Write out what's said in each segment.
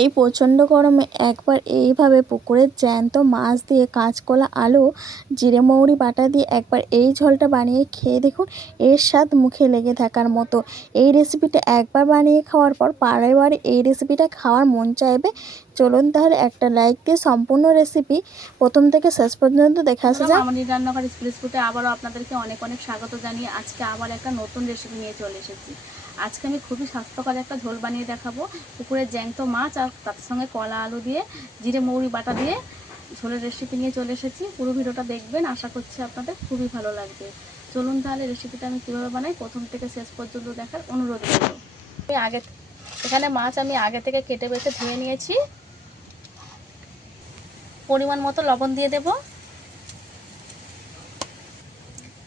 এই প্রচণ্ড গরমে একবার এইভাবে পুকুরের জ্যান্ত মাছ দিয়ে কাঁচকলা আলু জিরে মৌরি বাটা দিয়ে একবার এই ঝোলটা বানিয়ে খেয়ে দেখুন। এর স্বাদ মুখে লেগে থাকার মতো। এই রেসিপিটা একবার বানিয়ে খাওয়ার পর বারে বারে এই রেসিপিটা খাওয়ার মন চাইবে। চলুন তাহলে একটা লাইক দিয়ে সম্পূর্ণ রেসিপি প্রথম থেকে শেষ পর্যন্ত দেখে আসা যাক। মামনির রান্নাঘর এক্সপ্রেস ফুডে আবারও আপনাদেরকে অনেক অনেক স্বাগত জানিয়ে আজকে আবার একটা নতুন রেসিপি নিয়ে চলে এসেছি। আজকে আমি খুবই স্বাস্থ্যকর একটা ঝোল বানিয়ে দেখাবো। পুকুরের জ্যান্ত মাছ আর তার সঙ্গে কলা আলু দিয়ে জিরে মৌরি বাটা দিয়ে ঝোলের রেসিপি নিয়ে চলে এসেছি। পুরো ভিডিওটা দেখবেন, আশা করছি আপনাদের খুবই ভালো লাগবে। চলুন তাহলে রেসিপিটা আমি কীভাবে বানাই প্রথম থেকে শেষ পর্যন্ত দেখার অনুরোধ করব। এখানে মাছ আমি আগে থেকে কেটে বেছে ধুয়ে নিয়েছি। পরিমাণ মতো লবণ দিয়ে দেব,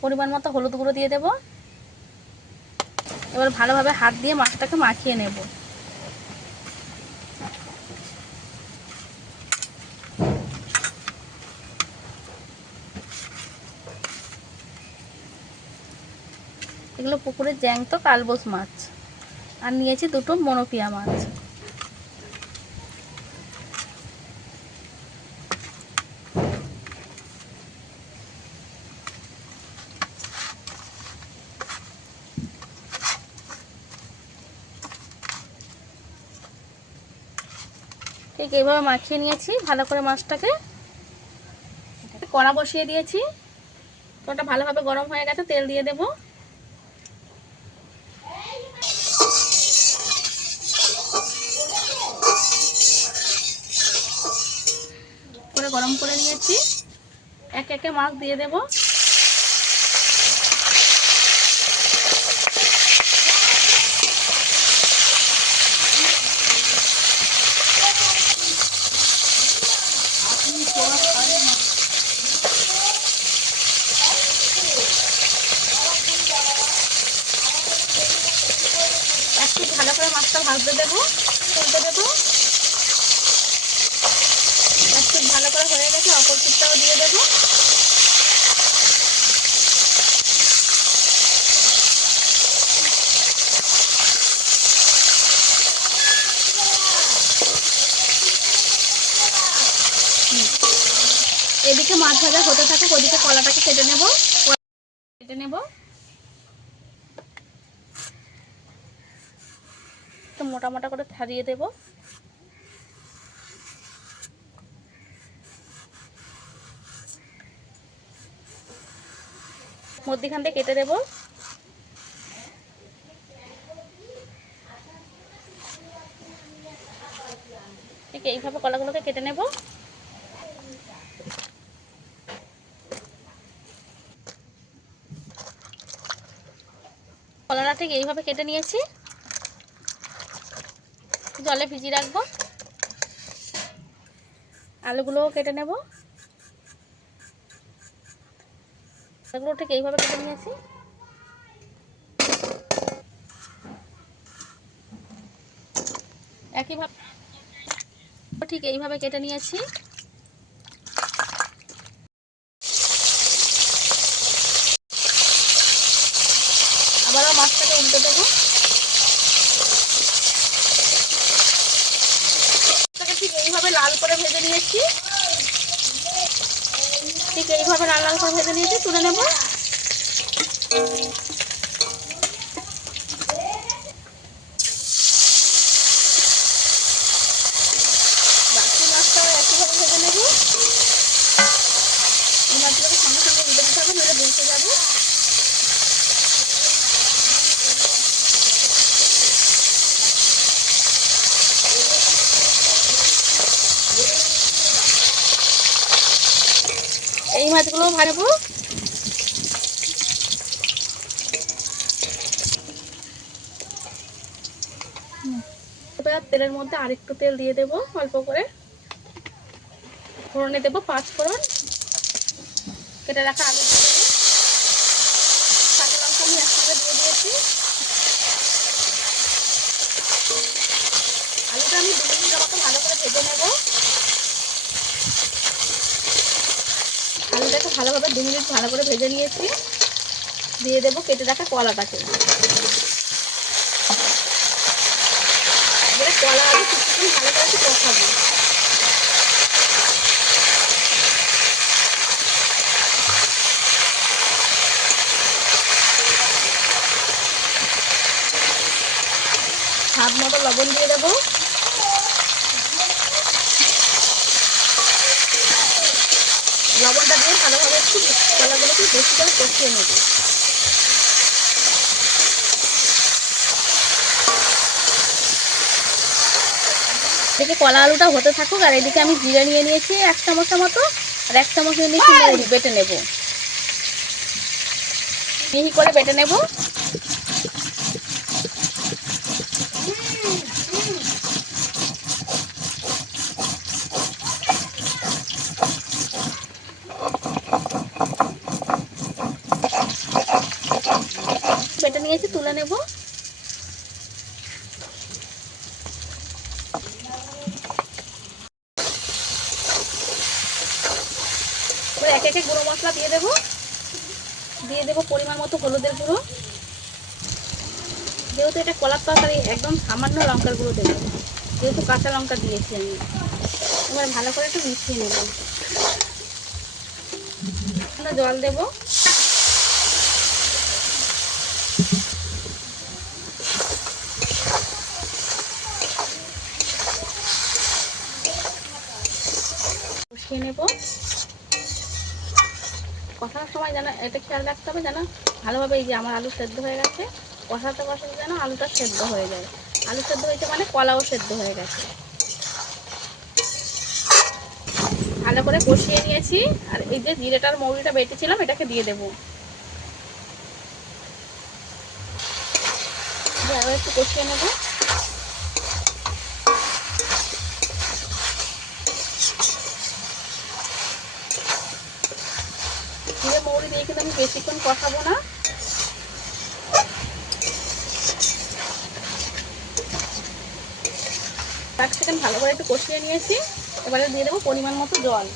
পরিমাণ মতো হলুদ গুঁড়ো দিয়ে দেব। এবার ভালোভাবে হাত দিয়ে মাছটাকে মাখিয়ে নেব। এগুলো পুকুরের জ্যান্ত কালবোস মাছ, আর নিয়েছি দুটো মনোপিয়া মাছ। ঠিক এইভাবে মাখিয়ে নিয়েছি ভালো করে মাছটাকে। কড়া বসিয়ে দিয়েছি, ওটা ভালোভাবে গরম হয়ে গেছে, তেল দিয়ে দেব। করে গরম করে নিয়েছি, একে একে মাছ দিয়ে দেব। একটু ভালো করে মাছটা ভাজতে দেবো, তুলতে দেবো। একটু ভালো করে হয়ে গেছে, অপর পিঠটাও দিয়ে দেবো। এদিকে মাছ ভাজা হতে থাকুক, ওদিকে কলাটাকে কেটে নেব। একটু মোটা মোটা করে ছাড়িয়ে দেব। মধ্যিখান দিয়ে কেটে দেব। ঠিক এইভাবে কলাগুলোকে কেটে নেব। কলাটা ঠিক এইভাবে কেটে নিয়েছি, জলে ভিজিয়ে রাখবো। আলুগুলোও কেটে নেব, এগুলো ঠিক এইভাবে কেটে নিয়েছি। একইভাবে ঠিক এইভাবে কেটে নিয়েছি। আবারও মাছটাকে উল্টে দেবো। ঠিক এইভাবে লাল করে ভেজে নিয়েছি, ঠিক এইভাবে লাল লাল করে ভেজে নিয়েছি, তুলে নেব। বাকি মাছটাও একইভাবে ভেজে নেব। এই মাছগুলোকে সঙ্গে সঙ্গে উল্টে দিতে হবে, নইলে ভেজে যাবে। এই মাছগুলোও ভাজবো। এবার তেলের মধ্যে আরেকটু তেল দিয়ে দেব, অল্প করে। ফোড়নে দেবো 5 ফোড়ন, কেটে রাখা আলু দিয়ে দেবো। কাঁচা লঙ্কা আমি একসঙ্গে দিয়ে দিয়েছি। আলুটা আমি 2 মিনিট মতো ভালো করে ভেজে নেব। আলুটাকে ভালোভাবে 2 মিনিট ভালো করে ভেজে নিয়েছি। দিয়ে দেবো কেটে রাখা কলাটাকে। এবারে কলা আলু কিছুক্ষণ ভালো করে দেবো। লবণটা দিয়ে ভালোভাবে একটু কলাগুলোকে বেশি করে কষিয়ে নেব। এদিকে কলা আলুটা হতে থাকুক, আর এদিকে আমি জিরে নিয়ে নিয়েছি 1 চামচের মতো, আর 1 চামচ নিয়ে নিয়েছি মৌরি, বেটে নেব, মিহি করে বেটে নেব। বেটে নিয়েছি, তুলে নেব। এবার একে একে গুঁড়ো মশলা দিয়ে দেবো। দিয়ে দেবো পরিমাণ মতো হলুদের গুঁড়ো। যেহেতু এটা কলার তরকারি, একদম সামান্য লঙ্কার গুঁড়ো দেবো, যেহেতু কাঁচা লঙ্কা দিয়েছি আমি। এবার ভালো করে একটু মিশিয়ে নেব। জল দেবো। কষিয়ে নেব। কষানোর সময় যেন এটা খেয়াল রাখতে হবে, যেন ভালোভাবে, এই যে আমার আলু সেদ্ধ হয়ে গেছে, কষাতে কষাতে যেন আলুটা সেদ্ধ হয়ে যায়। আলু সেদ্ধ হয়েছে মানে কলাও সেদ্ধ হয়ে গেছে। ভালো করে কষিয়ে নিয়েছি, আর এই যে জিরেটার মৌরিটা বেটেছিলাম এটাকে দিয়ে দেবো। আরও একটু কষিয়ে নেব। জিরে মৌরি দিয়ে কিন্তু আমি বেশিক্ষণ কষাবো না। 1 সেকেন্ড ভালো করে একটু কষিয়ে নিয়েছি। এবারে দিয়ে দেবো পরিমাণ মতো জল।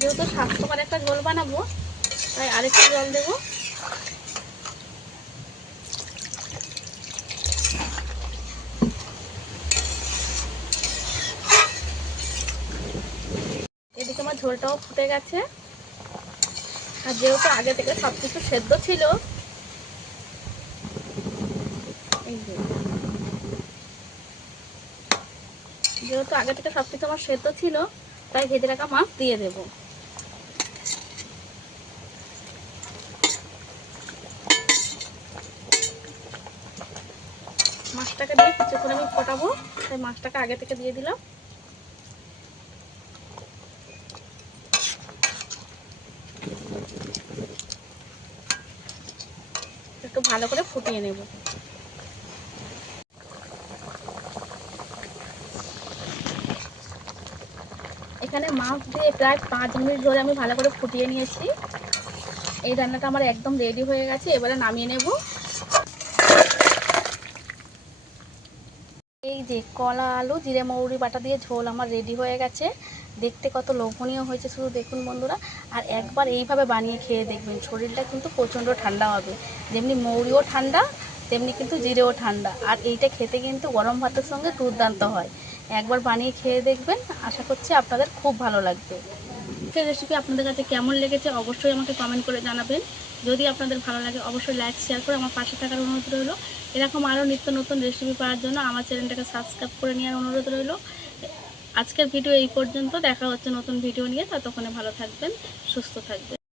যেহেতু স্বাস্থ্যকর একটা ঝোল বানাবো, তাই আরেকটু জল দেবো। এদিকে আমার ঝোলটাও ফুটে গেছে, আর যেহেতু আগে থেকে সব কিছু সেদ্ধ ছিল, এই যেহেতু আগে থেকে সব কিছু আমার সেদ্ধ ছিল, তাই ভেজে রাখা মাছ দিয়ে দেবো। মাছটাকে দিয়ে কিছুক্ষণ আমি ফোটাবো, তাই মাছটাকে আগে থেকে দিয়ে দিলাম। একটু ভালো করে ফুটিয়ে নেব। এখানে মাছ দিয়ে প্রায় 5 মিনিট ধরে আমি ভালো করে ফুটিয়ে নিয়েছি। এই রান্নাটা আমার একদম রেডি হয়ে গেছে, এবারে নামিয়ে নেব। এই যে কলা আলু জিরে মৌরি বাটা দিয়ে ঝোল আমার রেডি হয়ে গেছে। দেখতে কত লোভনীয় হয়েছে শুধু দেখুন বন্ধুরা। আর একবার এইভাবে বানিয়ে খেয়ে দেখবেন, শরীরটা কিন্তু প্রচণ্ড ঠান্ডা হবে। যেমনি মৌরিও ঠান্ডা, তেমনি কিন্তু জিরেও ঠান্ডা। আর এইটা খেতে কিন্তু গরম ভাতের সঙ্গে দুর্দান্ত হয়। একবার বানিয়ে খেয়ে দেখবেন, আশা করছি আপনাদের খুব ভালো লাগবে। সেই রেসিপি আপনাদের কাছে কেমন লেগেছে অবশ্যই আমাকে কমেন্ট করে জানাবেন। যদি আপনাদের ভালো লাগে অবশ্যই লাইক শেয়ার করে আমার পাশে থাকার অনুরোধ রইল। এরকম আরও নিত্য নতুন রেসিপি পাওয়ার জন্য আমার চ্যানেলটাকে সাবস্ক্রাইব করে নেওয়ার অনুরোধ রইল। আজকের ভিডিও এই পর্যন্ত, দেখা হচ্ছে নতুন ভিডিও নিয়ে। ততক্ষণে ভালো থাকবেন, সুস্থ থাকবেন।